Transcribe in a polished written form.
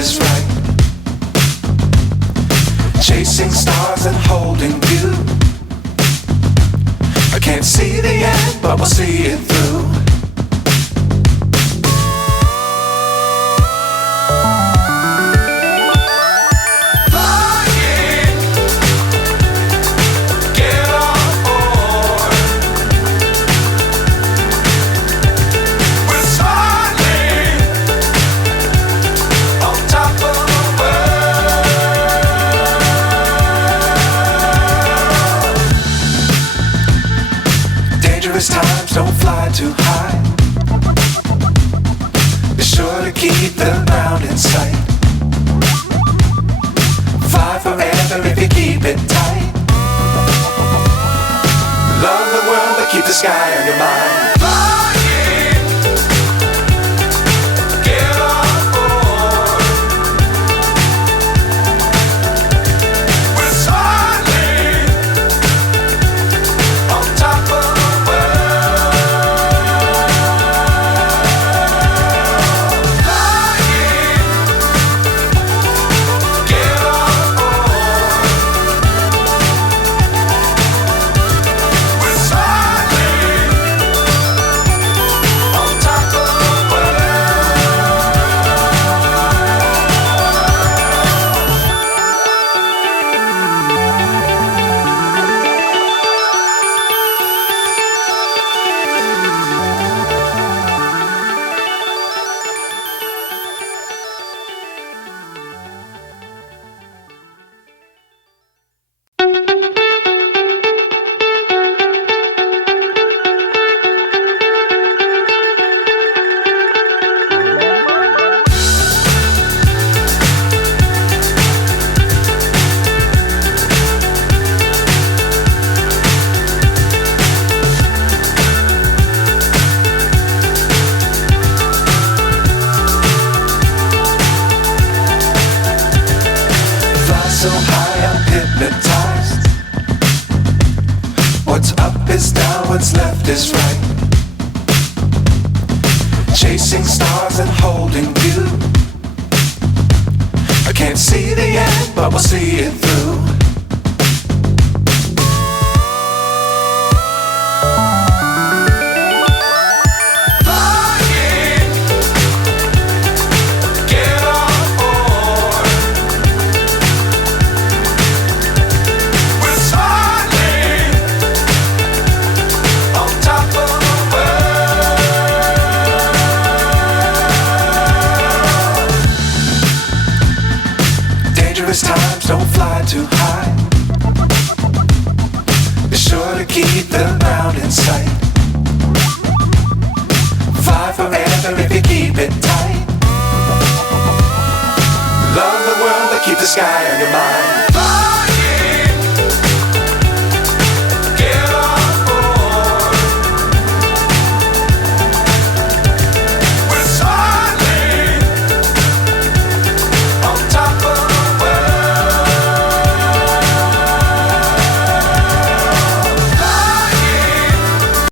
is right. Chasing stars and holding you. I can't see the end, but we'll see it through. Times don't fly too high. Be sure to keep the ground in sight. Fly forever if you keep it tight. Love the world but keep the sky on your mind. So high I'm hypnotized. What's up is down, what's left is right. Chasing stars and holding you. I can't see the end, but we'll see it through. Times don't fly too high. Be sure to keep the ground in sight. Fly forever if you keep it tight. Love the world but keep the sky on your mind.